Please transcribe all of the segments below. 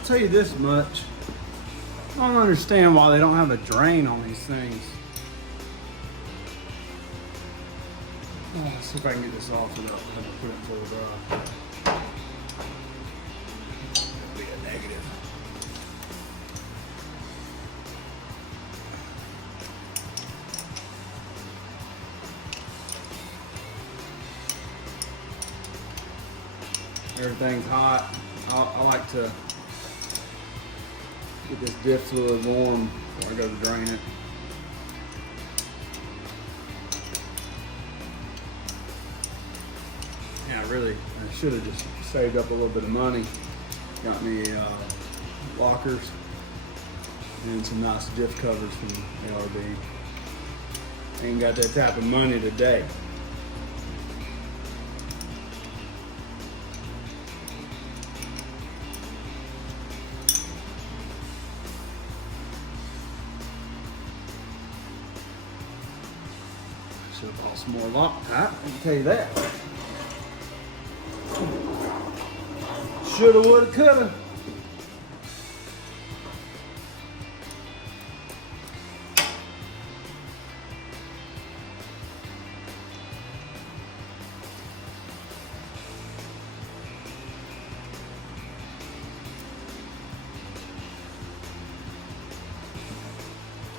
I'll tell you this much. I don't understand why they don't have a drain on these things. Oh, let's see if I can get this off without having to put it in full dry. That'd be a negative. Everything's hot. I like to get this diff fluid warm before I go to drain it. Yeah, really, I should have just saved up a little bit of money. Got me lockers and some nice diff covers from ARB. Ain't got that type of money today. Should have bought some more Loctite, I can tell you that. Shoulda, woulda, coulda.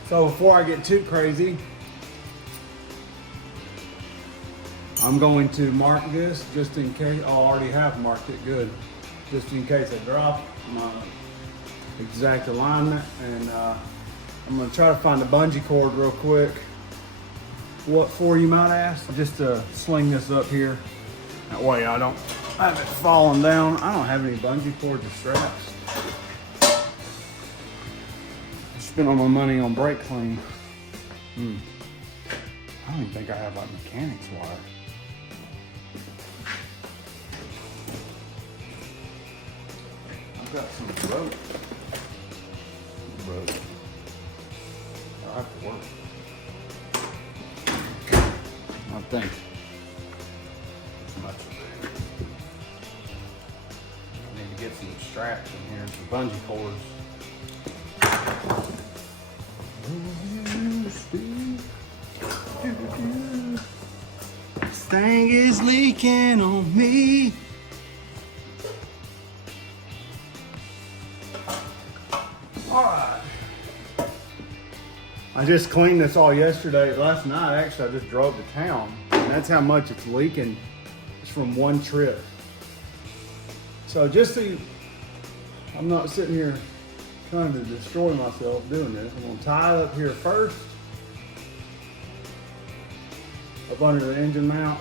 So before I get too crazy, I'm going to mark this just in case. I already have marked it good, just in case I drop my exact alignment. And I'm going to try to find the bungee cord real quick. What for, you might ask? Just to sling this up here. That way I don't have it falling down. I don't have any bungee cords or straps. I spent all my money on brake clean. I don't even think I have like mechanics wire. Got some rope. I have to work. I think. Much of it. I need to get some straps in here and some bungee cords. This thing is leaking on me. Alright. I just cleaned this all yesterday. Last night, actually, I just drove to town. And that's how much it's leaking. It's from one trip. So just so I'm not sitting here trying to destroy myself doing this, I'm going to tie it up here first. Up under the engine mount.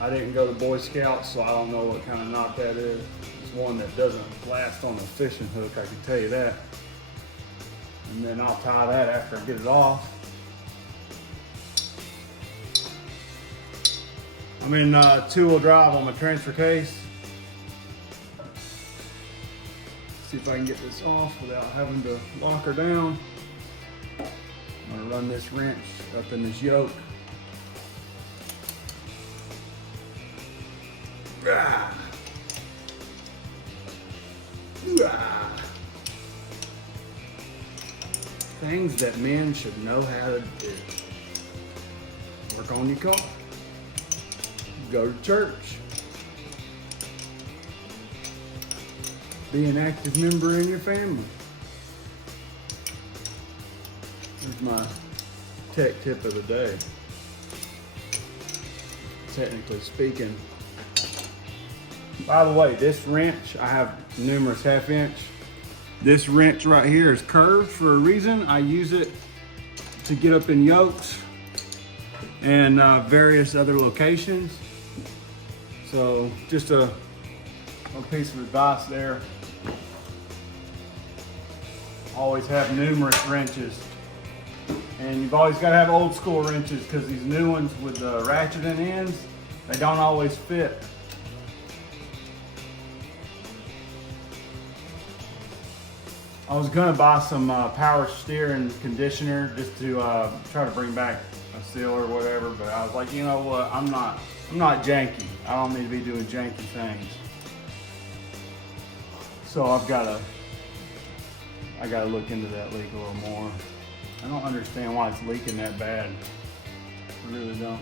I didn't go to Boy Scouts, so I don't know what kind of knot that is. It's one that doesn't last on a fishing hook, I can tell you that. And then I'll tie that after I get it off. I'm in two-wheel drive on my transfer case. See if I can get this off without having to lock her down. I'm gonna run this wrench up in this yoke. Things that men should know how to do. Work on your car. Go to church. Be an active member in your family. Here's my tech tip of the day. Technically speaking. By the way, this wrench, I have numerous half-inch. This wrench right here is curved for a reason. I use it to get up in yokes and various other locations. So just a piece of advice there. Always have numerous wrenches. And you've always got to have old school wrenches because these new ones with the ratcheting ends, they don't always fit. I was gonna buy some power steering conditioner just to try to bring back a seal or whatever, but I was like, you know what, I'm not I'm not janky. I don't need to be doing janky things. So I gotta look into that leak a little more. I don't understand why it's leaking that bad. I really don't.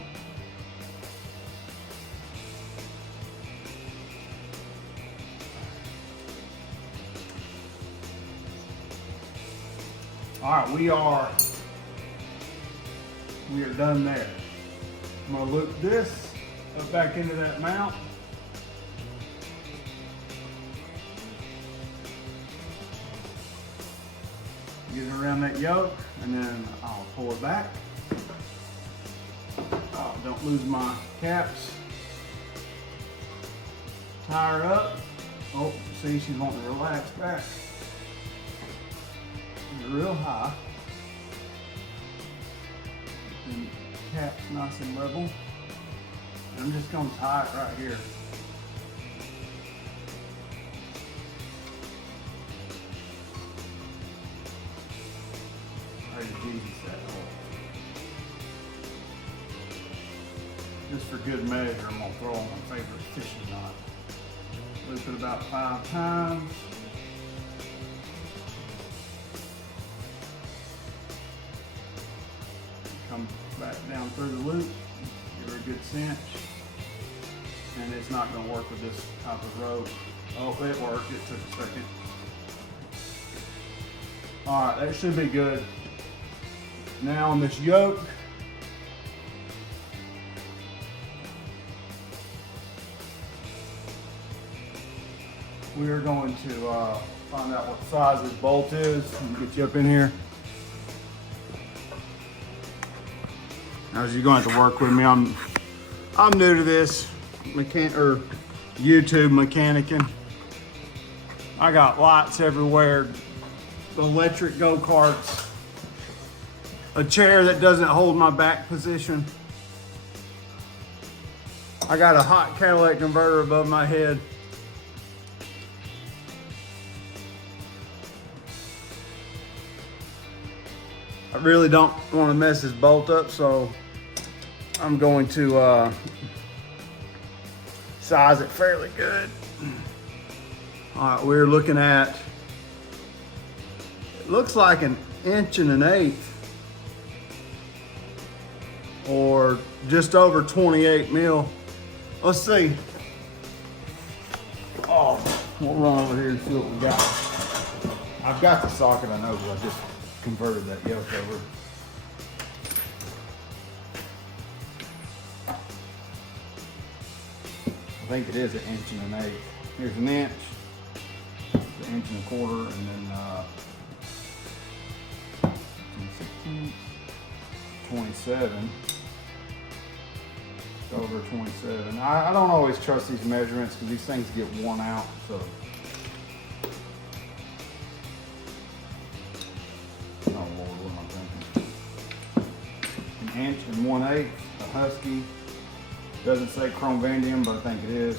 All right, we are done there. I'm gonna loop this up back into that mount. Get it around that yoke, and then I'll pull it back. Oh, don't lose my caps. Tie her up. Oh, see, she's wanting to relax back. Real high. And caps nice and level. And I'm just gonna tie it right here. Just for good measure, I'm gonna throw on my favorite fishing knot. Loop it about 5 times. Come back down through the loop, give her a good cinch. And it's not gonna work with this type of rope. Oh, it worked, it took a second. All right, that should be good. Now on this yoke, we are going to find out what size this bolt is. Let me get you up in here. Now, you're going to have to work with me. I'm new to this YouTube mechanicking. I got lights everywhere, electric go-karts, a chair that doesn't hold my back position. I got a hot catalytic converter above my head. I really don't want to mess this bolt up, so I'm going to size it fairly good. All right, we're looking at, it looks like 1.125" or just over 28 mil. Let's see. Oh, we'll run over here and see what we got. I've got the socket, I know, but I just converted that yoke over. I think it is 1.125". Here's 1 inch, 1.25 inches, and then 16, 27. Just over 27. I don't always trust these measurements because these things get worn out. So. Oh Lord, what am I thinking? 1 1/8", a Husky. Doesn't say chrome vanadium, but I think it is.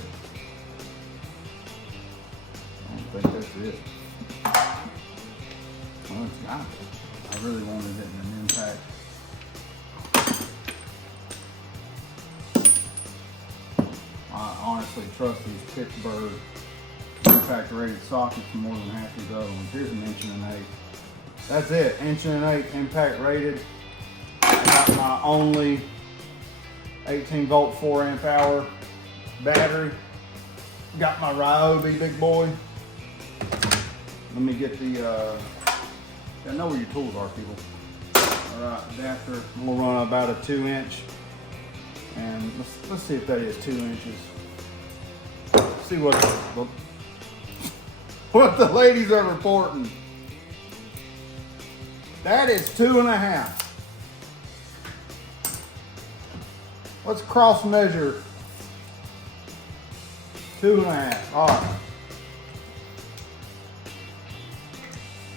I don't think that's it. Well, it's got it. I really wanted it in an impact. I honestly trust these Pittsburgh impact rated sockets more than half these other ones. Here's 1.125". That's it, 1.125" impact rated. I got my only 18 volt 4 amp hour battery. Got my Ryobi big boy. Let me get the, I know where your tools are, people. All right, adapter. I'm gonna run about a 2 inch. And let's see if that is 2 inches. See what the ladies are reporting. That is 2.5. Let's cross measure 2.5. All right.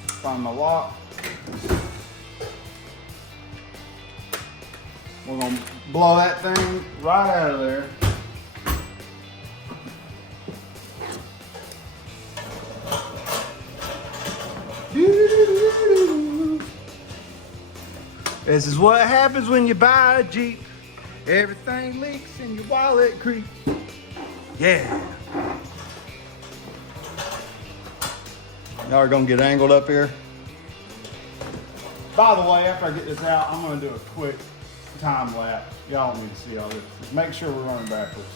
Find my lock. We're gonna blow that thing right out of there. This is what happens when you buy a Jeep. Everything leaks and your wallet creeps. Yeah. Y'all are gonna get angled up here. By the way, after I get this out, I'm gonna do a quick time lapse. Y'all don't need to see all this. Just make sure we're running backwards.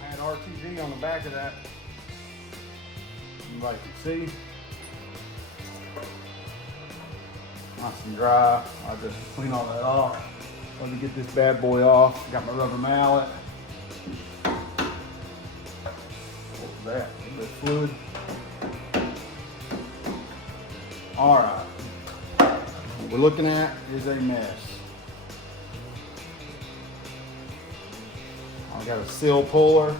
I had RTV on the back of that. Anybody can see. Nice and dry. I'll just clean all that off. Let me get this bad boy off. Got my rubber mallet. What was that? A little bit of fluid. All right. What we're looking at is a mess. I got a seal puller.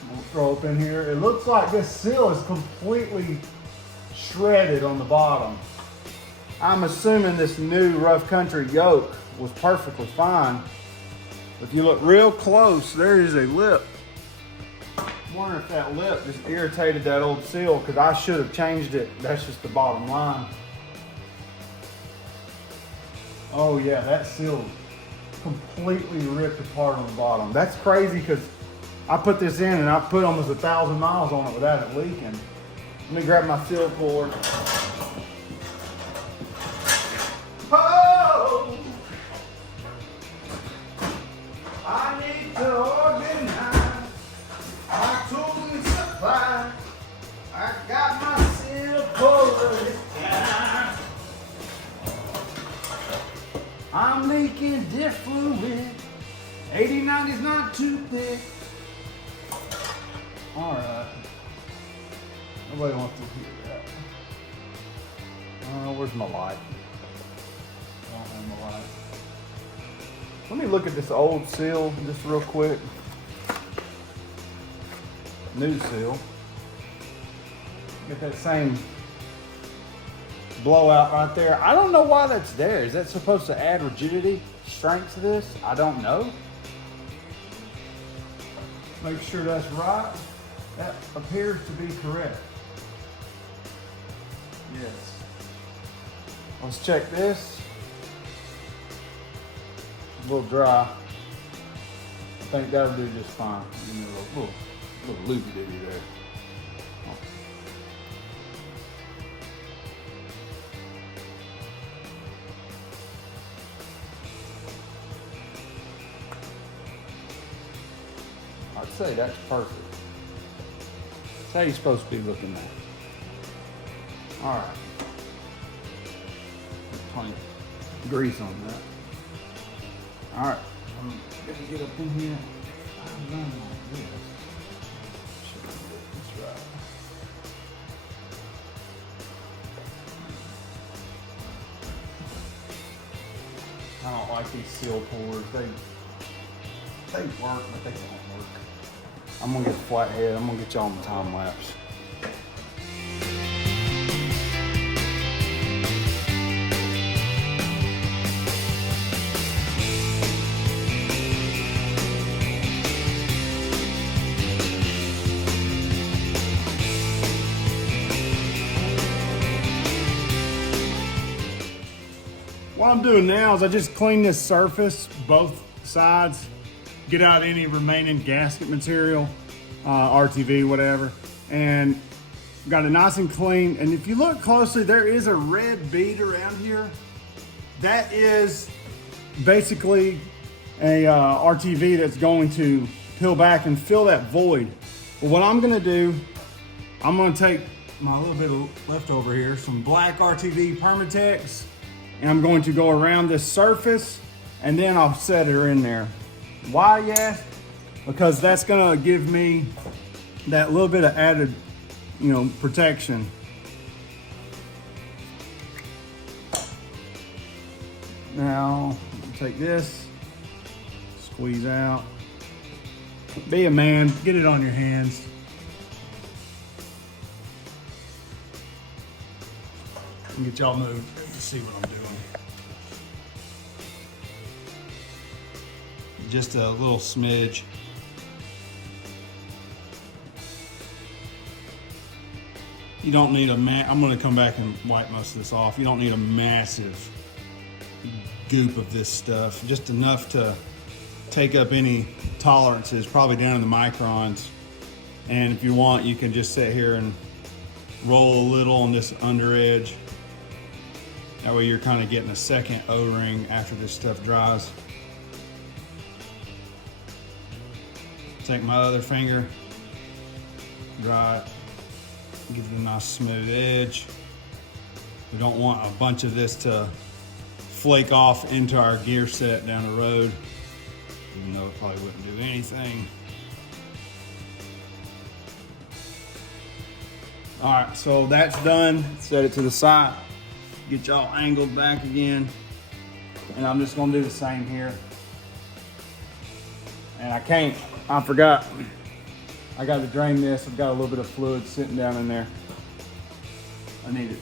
I'm gonna throw up in here. It looks like this seal is completely shredded on the bottom. I'm assuming this new rough country yoke was perfectly fine. If you look real close, there is a lip. I'm wondering if that lip just irritated that old seal, because I should have changed it. That's just the bottom line. Oh yeah, that seal completely ripped apart on the bottom. That's crazy, because I put this in and I put almost 1,000 miles on it without it leaking. Let me grab my seal puller. Oh, I need to organize my tools and supply. I got my seal puller this time. I'm leaking diff fluid. 80/90 is not too thick. All right. Nobody wants to hear that. Where's my light? I don't have my light. Let me look at this old seal just real quick. New seal. Get that same blowout right there. I don't know why that's there. Is that supposed to add rigidity, strength to this? I don't know. Make sure that's right. That appears to be correct. Yes. Let's check this. A little dry. I think that'll do just fine. Give me a little loopy-doopy there. I'd say that's perfect. That's how you're supposed to be looking at. All right. Plenty of grease on that. All right. I'm gonna get up in here. I'm running like this. Should I get this right? I don't like these seal pullers. They work, but they don't work. I'm gonna get a flat head. I'm gonna get y'all on the time lapse. What I'm doing now is I just clean this surface, both sides, get out any remaining gasket material, RTV, whatever, and got it nice and clean. And if you look closely, there is a red bead around here. That is basically a RTV that's going to peel back and fill that void. But what I'm gonna do, I'm gonna take my little bit of leftover here, some black RTV Permatex, and I'm going to go around this surface and then I'll set her in there. Why, you ask? Because that's gonna give me that little bit of added, protection. Now, take this, squeeze out. Be a man, get it on your hands. And get y'all moved to see what I'm doing. Just a little smidge. You don't need I'm gonna come back and wipe most of this off. You don't need a massive goop of this stuff, just enough to take up any tolerances, probably down in the microns. And if you want, you can just sit here and roll a little on this under edge. That way you're kind of getting a second O-ring after this stuff dries. Take my other finger, dry it, give it a nice smooth edge. We don't want a bunch of this to flake off into our gear set down the road, even though it probably wouldn't do anything. All right, so that's done. Set it to the side. Get y'all angled back again. And I'm just gonna do the same here. And I forgot. I gotta drain this. I've got a little bit of fluid sitting down in there. I need it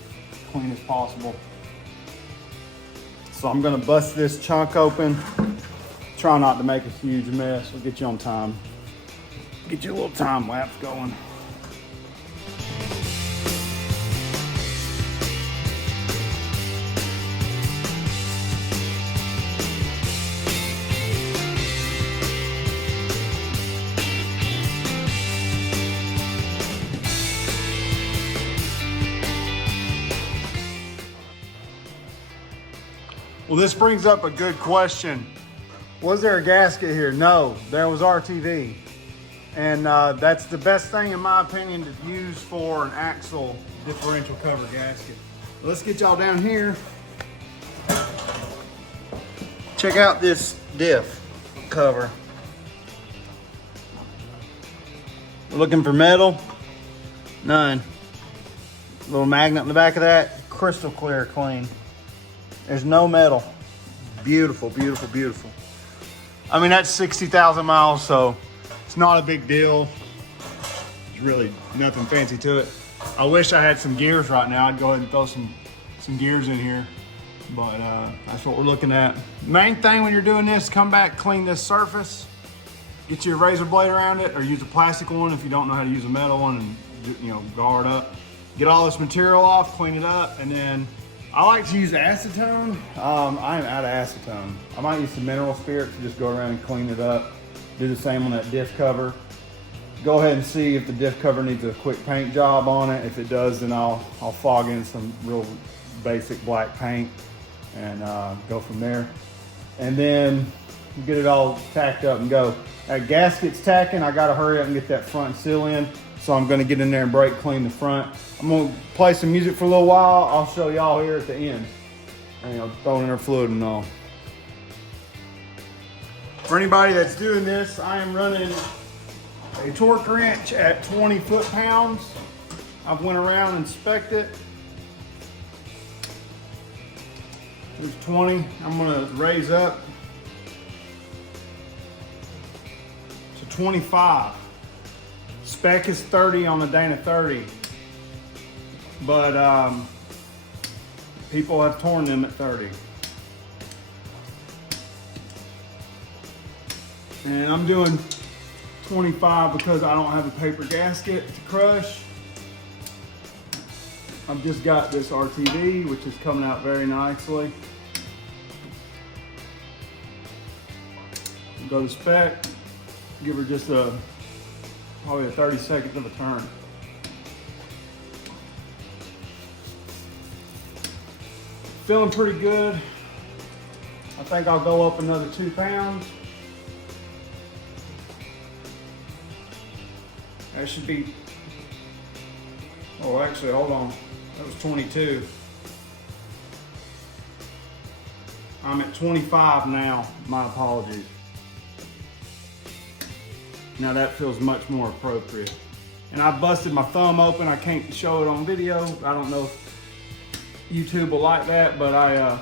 clean as possible. So I'm gonna bust this chunk open. Try not to make a huge mess. We'll get you on time. Get you a little time lapse going. Well, this brings up a good question. Was there a gasket here? No, there was RTV. And that's the best thing, in my opinion, to use for an axle differential cover gasket. Let's get y'all down here. Check out this diff cover. We're looking for metal? None. Little magnet in the back of that, crystal clear, clean. There's no metal. Beautiful, beautiful, beautiful. I mean, that's 60,000 miles, so it's not a big deal. There's really nothing fancy to it. I wish I had some gears right now. I'd go ahead and throw some gears in here, but that's what we're looking at. Main thing when you're doing this, come back, clean this surface, get your razor blade around it, or use a plastic one if you don't know how to use a metal one, and guard up. Get all this material off, clean it up, and then I like to use acetone. I am out of acetone. I might use some mineral spirits to just go around and clean it up. Do the same on that diff cover. Go ahead and see if the diff cover needs a quick paint job on it. If it does, then I'll fog in some real basic black paint and go from there. And then get it all tacked up and go. That gasket's tacking. I gotta hurry up and get that front seal in. So I'm gonna get in there and brake clean the front. I'm gonna play some music for a little while. I'll show y'all here at the end. And throwing in our fluid and all. For anybody that's doing this, I am running a torque wrench at 20 foot-pounds. I've went around and spec'd it. There's 20. I'm gonna raise up to 25. Spec is 30 on the Dana 30, but people have torn them at 30. And I'm doing 25 because I don't have a paper gasket to crush. I've just got this RTV, which is coming out very nicely. Go to spec, give her just probably a 30-second of a turn. Feeling pretty good. I think I'll go up another 2 pounds. That should be, oh actually, hold on. That was 22. I'm at 25 now, my apologies. Now that feels much more appropriate. And I busted my thumb open. I can't show it on video. I don't know if YouTube will like that, but I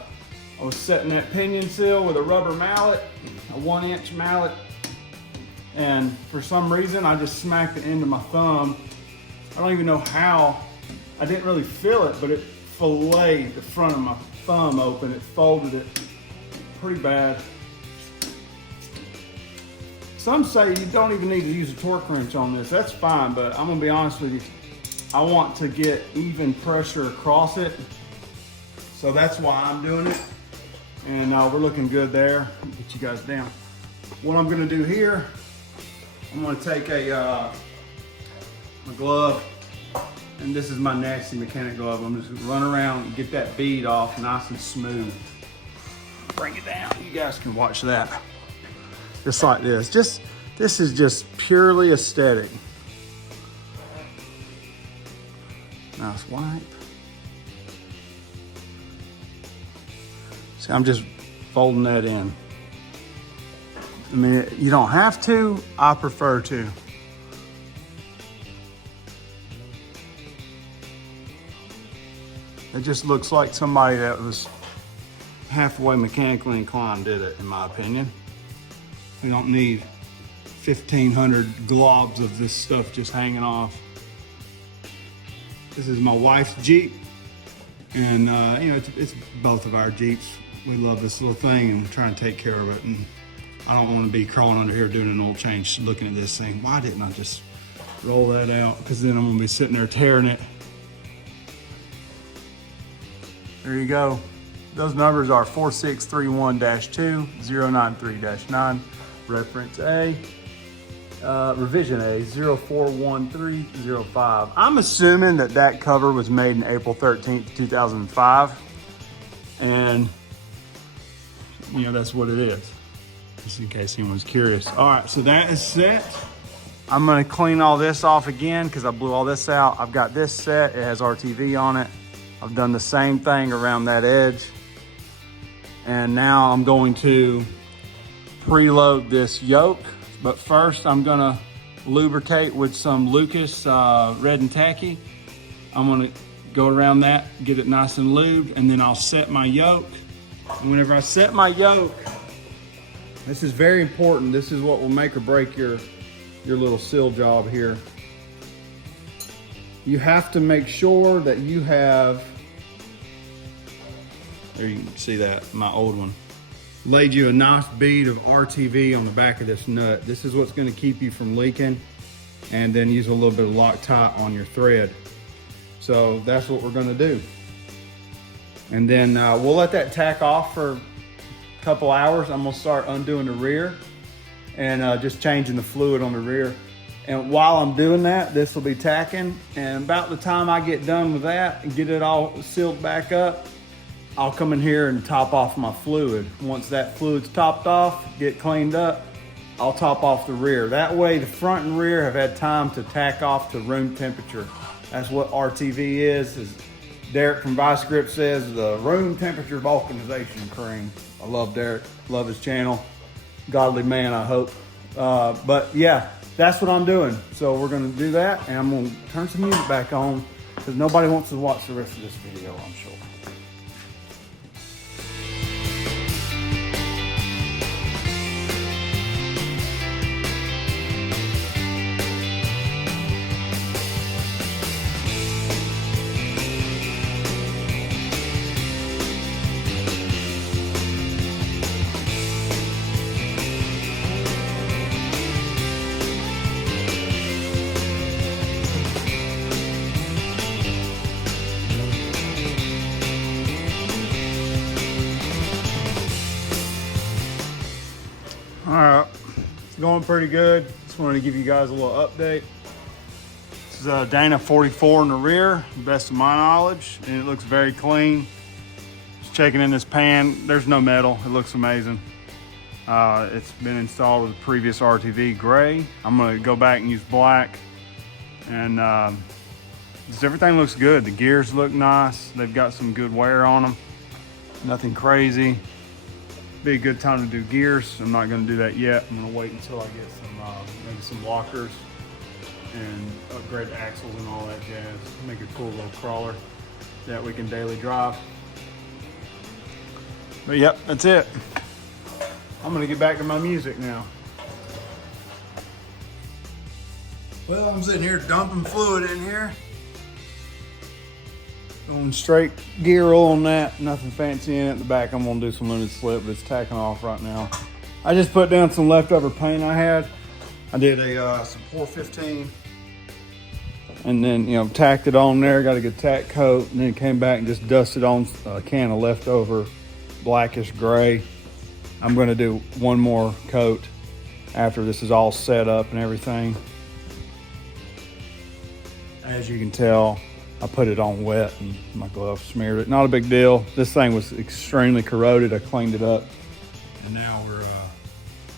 was setting that pinion seal with a rubber mallet, a 1-inch mallet. And for some reason, I just smacked the end of my thumb. I don't even know how. I didn't really feel it, but it filleted the front of my thumb open. It folded it pretty bad. Some say you don't even need to use a torque wrench on this. That's fine, but I'm gonna be honest with you. I want to get even pressure across it. So that's why I'm doing it. And we're looking good there. Get you guys down. What I'm gonna do here, I'm gonna take a my glove, and this is my nasty mechanic glove. I'm just gonna run around and get that bead off nice and smooth. Bring it down. You guys can watch that. Just like this. This is just purely aesthetic. Nice wipe. See, I'm just folding that in. I mean, you don't have to, I prefer to. It just looks like somebody that was halfway mechanically inclined did it, in my opinion. We don't need 1,500 globs of this stuff just hanging off. This is my wife's Jeep, and you know, it's both of our Jeeps. We love this little thing and we're trying to take care of it. And I don't want to be crawling under here doing an oil change, looking at this thing. Why didn't I just roll that out? Because then I'm gonna be sitting there tearing it. There you go. Those numbers are 4631-2, 093-9, reference A, revision A, 041305. I'm assuming that cover was made in April 13th, 2005. And, you know, that's what it is, just in case anyone's curious. All right, so that is set. I'm gonna clean all this off again because I blew all this out. I've got this set, it has RTV on it. I've done the same thing around that edge. And now I'm going to preload this yoke. But first I'm gonna lubricate with some Lucas red and tacky. I'm gonna go around that, get it nice and lubed, and then I'll set my yoke. And whenever I set my yoke, this is very important. This is what will make or break your little seal job here. You have to make sure that you have, there you can see that, my old one, laid you a nice bead of RTV on the back of this nut. This is what's gonna keep you from leaking, and then use a little bit of Loctite on your thread. So that's what we're gonna do. And then we'll let that tack off for a couple hours. I'm gonna start undoing the rear and just changing the fluid on the rear. And while I'm doing that, this will be tacking. And about the time I get done with that and get it all sealed back up, I'll come in here and top off my fluid. Once that fluid's topped off, get cleaned up, I'll top off the rear. That way the front and rear have had time to tack off to room temperature. That's what RTV is Derek from Vice Grip says, the room temperature vulcanization cream. I love Derek, love his channel. Godly man, I hope. But yeah, that's what I'm doing. So we're gonna do that, and I'm gonna turn some music back on because nobody wants to watch the rest of this video, I'm sure. All right, it's going pretty good. Just wanted to give you guys a little update. This is a Dana 44 in the rear, best of my knowledge, and it looks very clean. Just checking in this pan, there's no metal, it looks amazing. It's been installed with the previous RTV gray. I'm gonna go back and use black, and just everything looks good. The gears look nice, they've got some good wear on them, nothing crazy. Be a good time to do gears. I'm not gonna do that yet. I'm gonna wait until I get some, maybe some lockers and upgrade the axles and all that jazz. Make a cool little crawler that we can daily drive. But yep, that's it. I'm gonna get back to my music now. Well, I'm sitting here dumping fluid in here. Going straight gear oil on that, nothing fancy in it. In the back, I'm gonna do some limited slip, but it's tacking off right now. I just put down some leftover paint I had. I did some 415 and then, you know, tacked it on there, got a good tack coat, and then came back and just dusted on a can of leftover blackish gray. I'm gonna do one more coat after this is all set up and everything. As you can tell, I put it on wet and my glove smeared it. Not a big deal. This thing was extremely corroded. I cleaned it up, and now we're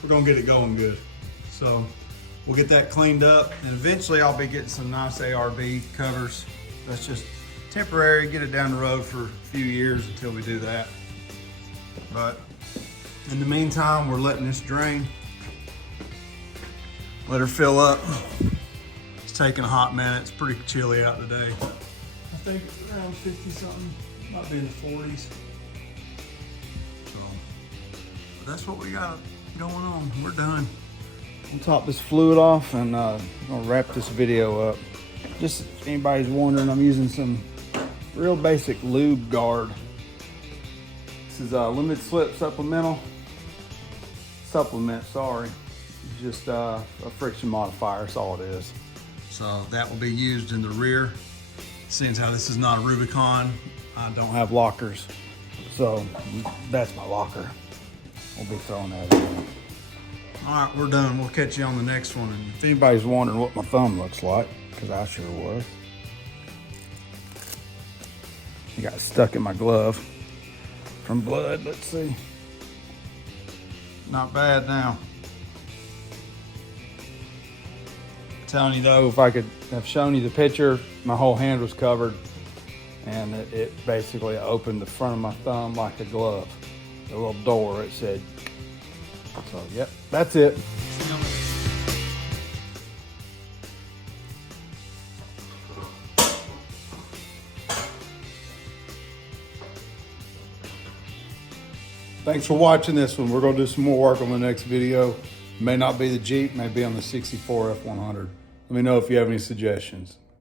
gonna get it going good. So we'll get that cleaned up, and eventually I'll be getting some nice ARB covers. That's just temporary, get it down the road for a few years until we do that. But in the meantime, we're letting this drain. Let her fill up. It's taking a hot minute. It's pretty chilly out today. I think it's around 50 something, might be in the 40s. So, but that's what we got going on. We're done. We'll top this fluid off, and I'm gonna wrap this video up. Just if anybody's wondering, I'm using some real basic lube guard. This is a limited slip supplement, sorry. It's just a friction modifier, that's all it is. So that will be used in the rear. Seeing how this is not a Rubicon, I don't have lockers. So that's my locker. We'll be throwing that in. All right, we're done. We'll catch you on the next one. And if anybody's wondering what my thumb looks like, because I sure was. It got stuck in my glove from blood. Let's see. Not bad now. Telling you though, if I could have shown you the picture, my whole hand was covered, and it basically opened the front of my thumb like a glove. The little door, it said. So, yep, that's it. Thanks for watching this one. We're gonna do some more work on the next video. May not be the Jeep, may be on the 64 F100. Let me know if you have any suggestions.